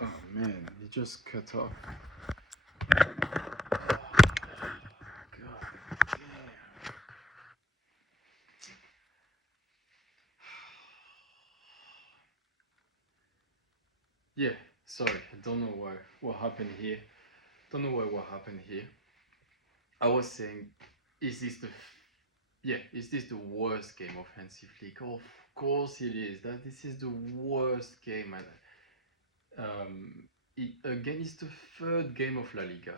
Oh man, it just cut off. God damn. Yeah, sorry, I don't know what happened here. Don't know what happened here. I was saying, is this the yeah, is this the worst game of Hansi Flick? Of course it is. That this is the worst game. It again is the third game of La Liga,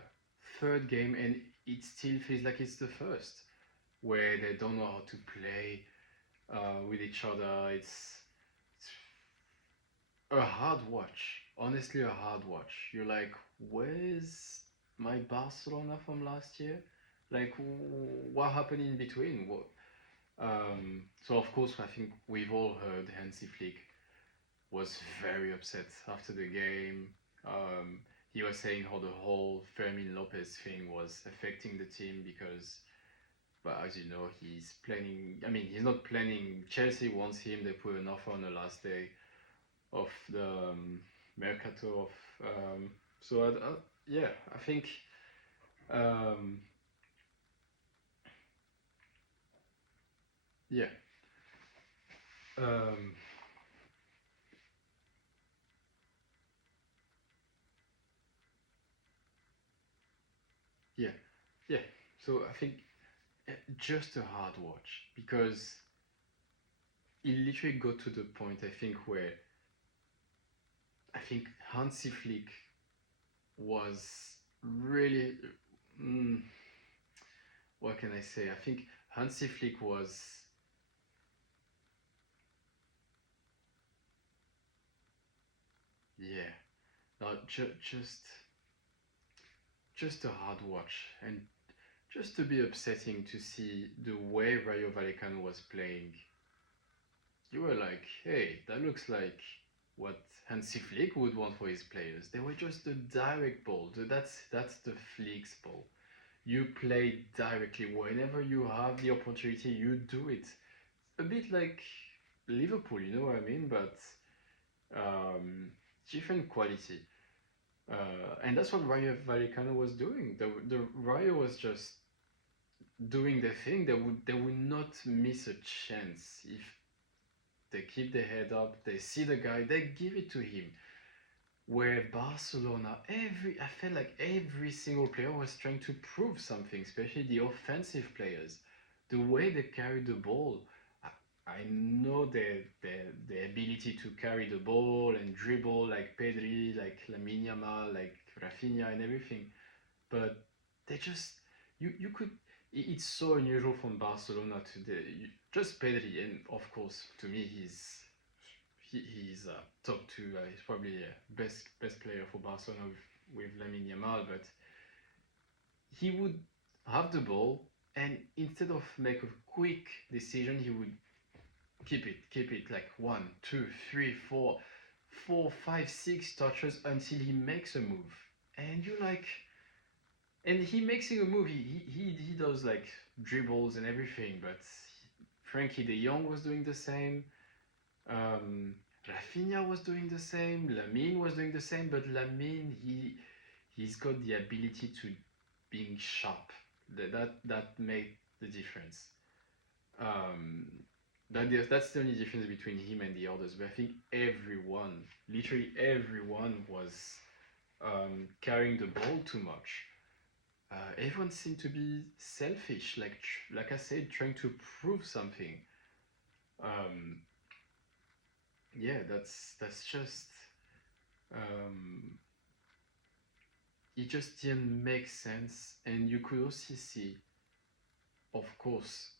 third game, and it still feels like it's the first, where they don't know how to play with each other. It's a hard watch. Honestly, a hard watch. You're like, where's my Barcelona from last year? Like, what happened in between? So of course, I think we've all heard Hansi Flick was very upset after the game. He was saying how the whole Fermin Lopez thing was affecting the team because, but as you know, he's planning. I mean, he's not planning. Chelsea wants him. They put an offer on the last day of the mercato of. So yeah, I think. Um, yeah. Um, yeah. Yeah. So I think just a hard watch because it literally got to the point I think where I think Hansi Flick was really mm, what can I say? I think Hansi Flick was yeah, not just a hard watch and just to be upsetting to see the way Rayo Vallecano was playing. You were like, hey, that looks like what Hansi Flick would want for his players. They were just the direct ball. That's the Flick's ball. You play directly whenever you have the opportunity. You do it. A bit like Liverpool, you know what I mean? But um, different quality. And that's what Rayo Vallecano was doing. The Rayo was just doing their thing. They would not miss a chance if they keep their head up. They see the guy. They give it to him. Where Barcelona, I felt like every single player was trying to prove something, especially the offensive players. The way they carried the ball, I know their ability to carry the ball and dribble like Pedri, like Lamine Yamal, like Rafinha and everything, but they just you could. It's so unusual from Barcelona today. Just Pedri, and of course, to me, he's top two. He's probably best player for Barcelona with Lamine Yamal. But he would have the ball, and instead of make a quick decision, he would keep it like one, two, three, four, five, six touches until he makes a move. And you like, and he making a move. He does like dribbles and everything. But Frankie De Jong was doing the same. Um, Rafinha was doing the same. Lamine was doing the same. But Lamine, he's got the ability to being sharp. That made the difference. Um, that's the only difference between him and the others. But I think everyone, literally everyone, was carrying the ball too much. Everyone seemed to be selfish, like I said, trying to prove something. Um, yeah, that's just um, it just didn't make sense, and you could also see, of course,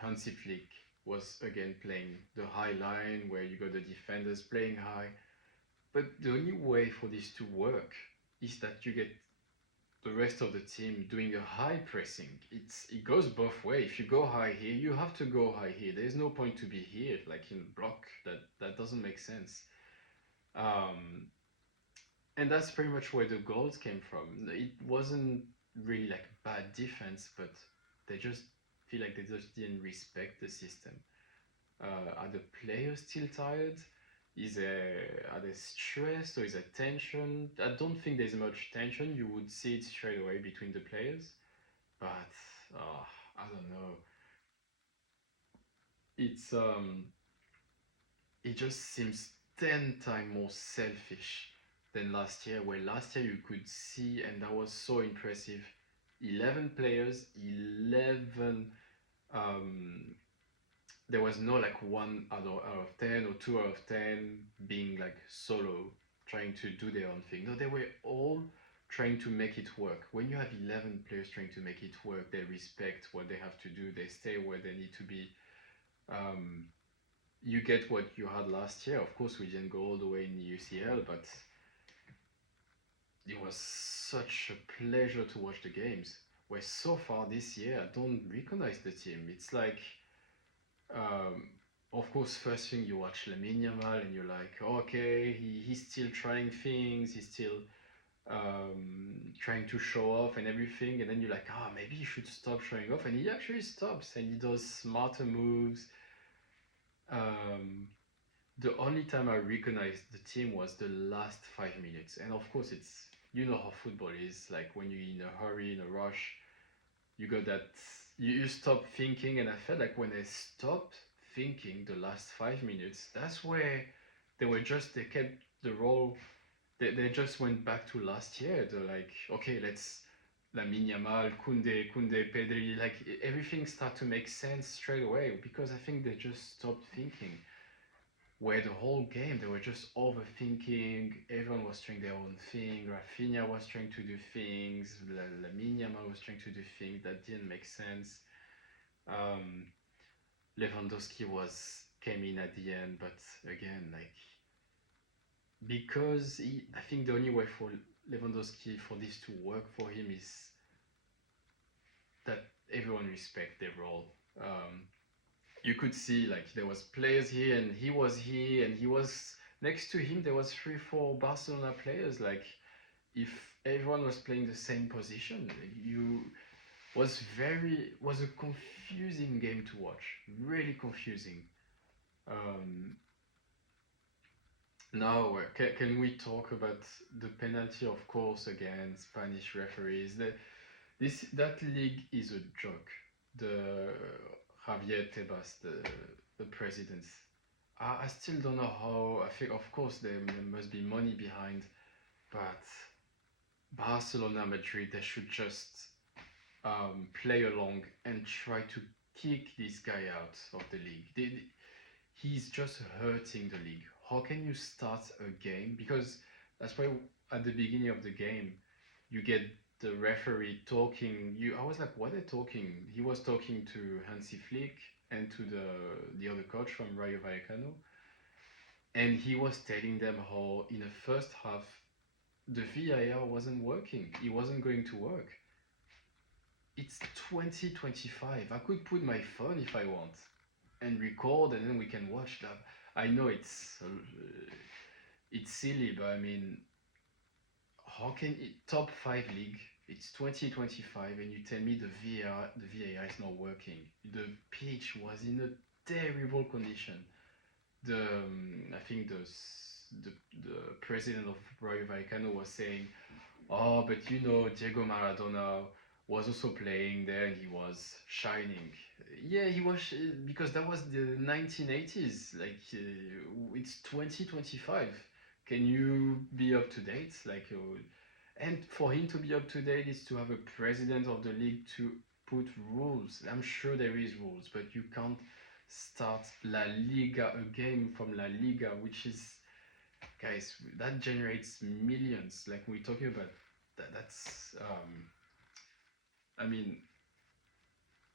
Hansi Flick was again playing the high line where you got the defenders playing high. But the only way for this to work is that you get the rest of the team doing a high pressing. It goes both ways. If you go high here, you have to go high here. There's no point to be here, like in block. That doesn't make sense. Um, and that's pretty much where the goals came from. It wasn't really like bad defense, but they just feel like they just didn't respect the system. Are the players still tired? Are they stressed or is there tension? I don't think there's much tension. You would see it straight away between the players, but uh, I don't know. It's it just seems 10 times more selfish than last year. Where last year you could see, and that was so impressive. 11 players, 11 um, there was no like one out of 10 or 2 out of 10 being like solo trying to do their own thing. No, they were all trying to make it work. When you have 11 players trying to make it work, they respect what they have to do, they stay where they need to be. um, you get what you had last year. Of course we didn't go all the way in the UCL, but it was such a pleasure to watch the games. Where so far this year I don't recognize the team. It's like um, of course, first thing you watch Lamine Yamal and you're like, okay, he's still trying things, he's still trying to show off and everything, and then you're like, ah, maybe he should stop showing off, and he actually stops and he does smarter moves. Um, the only time I recognized the team was the last 5 minutes, and of course, it's you know how football is like when you're in a hurry, in a rush, you got that you stop thinking, and I felt like when I stopped thinking the last 5 minutes, that's where they kept the role. They just went back to last year. They're like, okay, let's Lamine Yamal, Kunde, Pedri, like everything start to make sense straight away because I think they just stopped thinking. Where the whole game they were just overthinking. Everyone was trying their own thing. Rafinha was trying to do things. Lamine Yamal was trying to do things that didn't make sense. Um, Lewandowski was came in at the end, but again, like because I think the only way for Lewandowski for this to work for him is that everyone respect their role. Um, you could see like there was players here and he was here and he was next to him there was 3 4 Barcelona players. Like if everyone was playing the same position, you was a confusing game to watch, really confusing. um, Now can we talk about the penalty? Of course, again, Spanish referees. That league is a joke. The Javier Tebas, the president. I still don't know how. I think of course there must be money behind, but Barcelona, Madrid, they should just play along and try to kick this guy out of the league. He's just hurting the league. How can you start a game? Because that's why at the beginning of the game, you get the referee talking. I was like, what are they talking? He was talking to Hansi Flick and to the other coach from Rayo Vallecano, and he was telling them how in the first half the VAR wasn't working. It wasn't going to work. It's 2025. I could put my phone if I want and record, and then we can watch that. I know it's silly, but I mean, how can top five league? It's 2025, and you tell me the VAR is not working. The pitch was in a terrible condition. I think the president of Rayo Vallecano was saying, oh, but you know, Diego Maradona was also playing there and he was shining. Yeah, he was, because that was the 1980s. Like, it's 2025. Can you be up to date? And for him to be up to date is to have a president of the league to put rules. I'm sure there is rules, but you can't start La Liga, a game from La Liga, which is, guys, that generates millions. Like we're talking about that's I mean,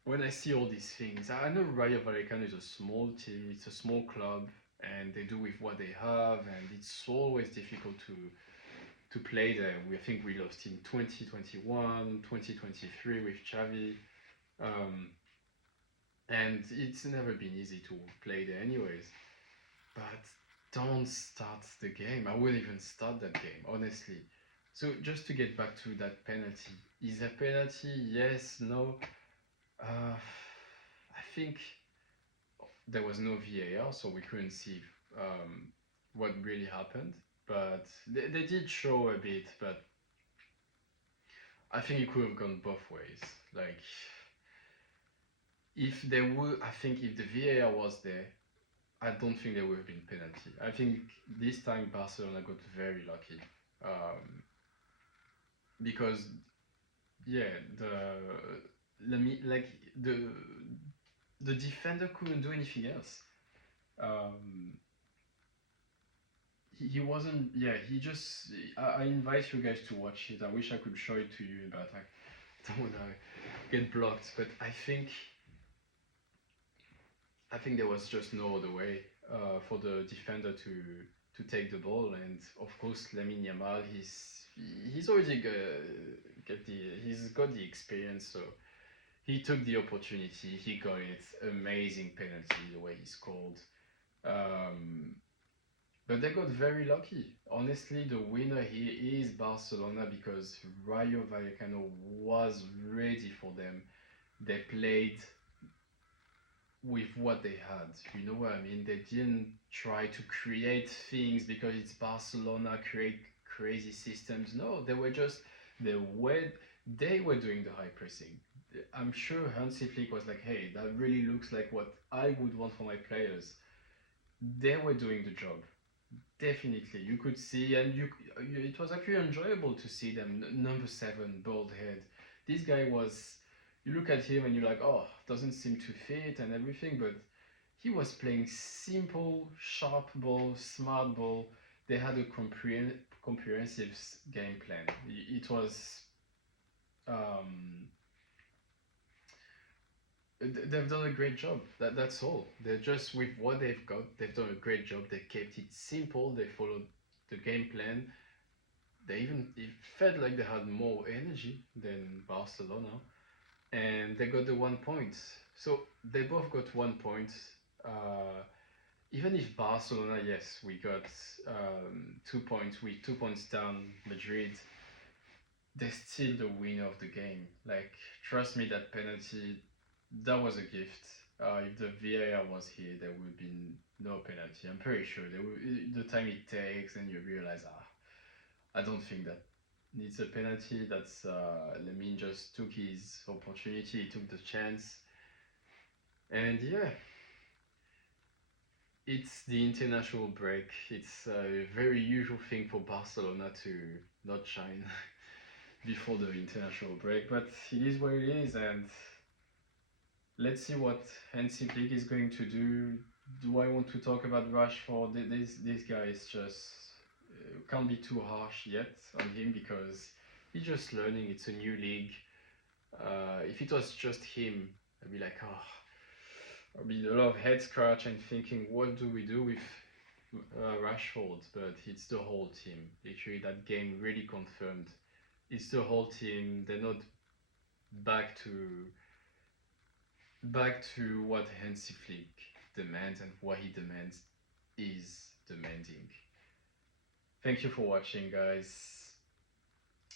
when I see all these things, I know Rayo Vallecano is a small team, it's a small club, and they do with what they have, and it's always difficult to play there. I think we lost in 2021, 2023 with Xavi, um, and it's never been easy to play there anyways. But don't start the game. I wouldn't even start that game, honestly. So just to get back to that penalty, is a penalty? Yes, no. I think there was no VAR, so we couldn't see. Um, what really happened, but they did show a bit, but I think it could have gone both ways. Like, if there were, I think if the VAR was there, I don't think there would have been penalty. I think this time Barcelona got very lucky, because yeah, let me like the defender couldn't do anything else. Um, he wasn't. Yeah, he just. I invite you guys to watch it. I wish I could show it to you, but I don't wanna get blocked. But I think there was just no other way for the defender to take the ball, and of course Lamine Yamal, he's already he's got the experience, so he took the opportunity, he got it, amazing penalty the way he scored. Um, but they got very lucky. Honestly, the winner here is Barcelona because Rayo Vallecano was ready for them. They played with what they had. You know what I mean? They didn't try to create things because it's Barcelona, create crazy systems. No, they were they were doing the high pressing. I'm sure Hansi Flick was like, "Hey, that really looks like what I would want for my players." They were doing the job. Definitely, you could see, and it was actually enjoyable to see them. Number seven, bald head. This guy was. You look at him and you're like, oh, doesn't seem to fit and everything, but he was playing simple, sharp ball, smart ball. They had a comprehensive game plan. It was. Um, they've done a great job. That's all. They're just with what they've got. They've done a great job. They kept it simple. They followed the game plan. It felt like they had more energy than Barcelona, and they got the 1 point. So they both got 1 point. Uh, Even if Barcelona, yes, we got 2 points, we 2 points down Madrid, they're still the winner of the game. Like, trust me, that penalty, that was a gift. If the VAR was here, there would be no penalty. I'm pretty sure the time it takes, and you realize, I don't think that needs a penalty. That's Lamine just took his opportunity, he took the chance, and yeah, it's the international break. It's a very usual thing for Barcelona to not shine before the international break, but it is what it is, and let's see what Hansi Flick is going to do. Do I want to talk about Rashford? This guy is just can't be too harsh yet on him because he's just learning. It's a new league. If it was just him, I'd be like, oh, I'd be a lot of head scratch and thinking, what do we do with Rashford? But it's the whole team. Literally, that game really confirmed. It's the whole team. They're not back to what Hansi Flick demands, and what he demands is demanding. Thank you for watching, guys.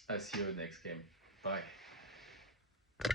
I'll see you next game. Bye.